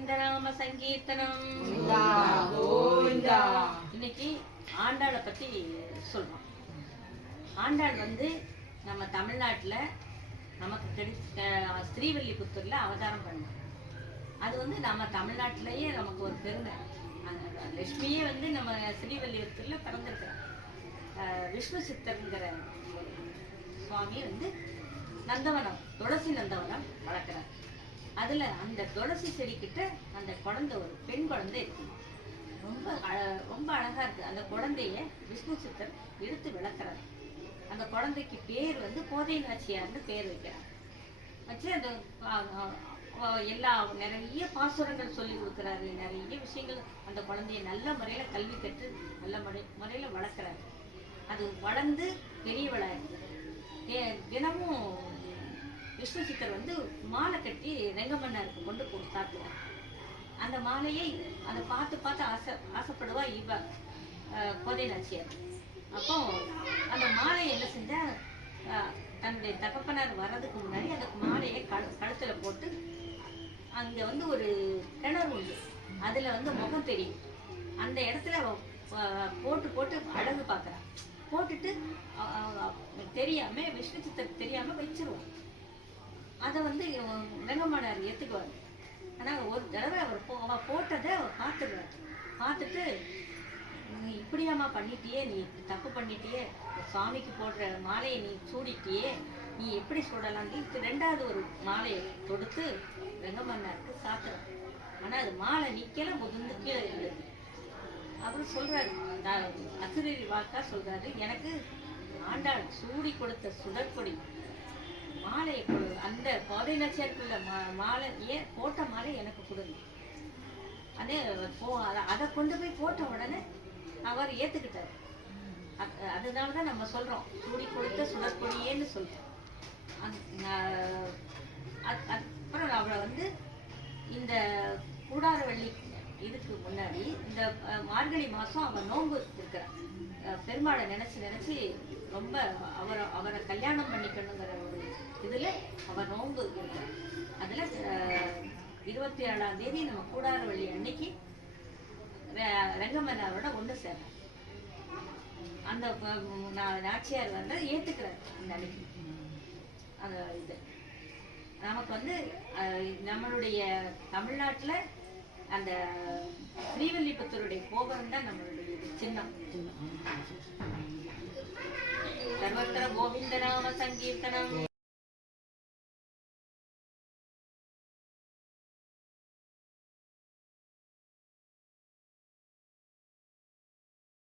சங்கீர்த்தனம். கோவிந்தா, கோவிந்தா. இன்னைக்கு ஆண்டாளை பத்தி சொல்றோம். ஆண்டாள் வந்து நம்ம தமிழ்நாட்டுல நமக்கு கிடைத்த ஸ்ரீவில்லிபுத்தூர்ல அவதாரம் பண்ணார். அது வந்து நம்ம தமிழ்நாட்டிலேயே நமக்கு ஒரு பெருமை. லட்சுமியே வந்து நம்ம ஸ்ரீவில்லிபுத்தூர்ல பிறந்திருக்கிறார். அஹ் விஷ்ணு சித்தருங்கிற சுவாமி வந்து நந்தவனம் துளசி நந்தவனம் வளர்க்குறார். அதில் அந்த துளசி செடிக்கிட்ட அந்த குழந்தை ஒரு பெண் குழந்தை இருக்கு. ரொம்ப அழ- ரொம்ப அழகாக இருக்குது அந்த குழந்தைய விஷ்ணு சித்தர் எடுத்து விளக்குறாரு. அந்த குழந்தைக்கு பேர் வந்து கோதை நாச்சியார்னு பேர் வைக்கிறார். வச்சு அந்த எல்லா நிறைய பாசுரங்கள் சொல்லி கொடுக்குறாரு. நிறைய விஷயங்கள் அந்த குழந்தைய நல்ல முறையில் கல்வி கற்று நல்ல முறை முறையில் வளர்க்குறாரு. அது வளர்ந்து பெரியவளாக இருக்குது தினமும் விஷ்ணு சித்தர் வந்து மாலை கட்டி ரெங்கமன்னாருக்கு கொண்டு போய் அந்த மாலையை அதை பார்த்து பார்த்து ஆசை ஆசைப்படுவா இவ கொதை கோதை நாச்சியார் அப்போ அந்த மாலையை என்ன செஞ்சா தன்னுடைய தகப்பனார் வர்றதுக்கு முன்னாடி அந்த மாலையை கழு கழுத்தில் போட்டு அங்கே வந்து ஒரு கிணறு உண்டு. அதில் வந்து முகம் தெரியும். அந்த இடத்துல போட்டு போட்டு அழகு பார்க்குறான் போட்டுட்டு தெரியாமல் தெரியாம விஷ்ணு சித்தர் தெரியாம வச்சிருவோம். அதை வந்து வெங்கமனார் ஏற்றுக்குவார் ஆனால் ஒரு தடவை அவர் போ அவள் போட்டதை அவர் பார்த்துடுவார். பார்த்துட்டு நீ இப்படியாம்மா பண்ணிட்டியே நீ இப்படி தப்பு பண்ணிட்டியே சுவாமிக்கு போடுற மாலையை நீ சூடிட்டியே நீ எப்படி சூடலாம்னு ரெண்டாவது ஒரு மாலையை தொடுத்து வெங்கமன்னாருக்கு சாத்துறார். ஆனால் அது மாலை நிற்கல முதிர்ந்து கீழே இருந்தது அவர் சொல்கிறாரு நான் அசுரரி வாக்கா சொல்கிறாரு எனக்கு ஆண்டாள் சூடி கொடுத்த சுடற்கொடி மாலையை இந்த அந்த கோதை மா மாலை ஏன் போட்ட மாலை எனக்கு கொடுங்க. அதே போ அதை கொண்டு போய் போட்ட உடனே அவர் ஏற்றுக்கிட்டார் அது- அதனால தான் நம்ம சொல்றோம். சூடி கொடுத்த சுடற்கொடியேன்னு சொல்றோம். அப்புறம் அவளை வந்து இந்த கூடாரவள்ளி இதுக்கு முன்னாடி இந்த மார்கழி மாதம் அவன் நோன்பு இருக்கிறான் பெருமாளை நினச்சி நினச்சி ரொம்ப அவரை அவரை கல்யாணம் பண்ணிக்கணுங்கிற அவ நோன்பு இருக்கிறான் அதுல இருபத்தி ஏழாம் தேதி நம்ம கூடாரவள்ளி அன்னைக்கு ரெ- ரெங்கமன்னாரோட ஒண்ணு சேர்றேன் அந்த நாச்சியார் வந்து ஏத்துக்கிறார் அந்த அன்னைக்கு. அந்த இது. நமக்கு வந்து நம்மளுடைய தமிழ்நாட்டுல அந்த ஸ்ரீவில்லிபுத்தூருடைய கோபுரம் தான் நம்மளுடைய சின்னம். சர்வத்திர கோவிந்த நாம சங்கீர்த்தனம்.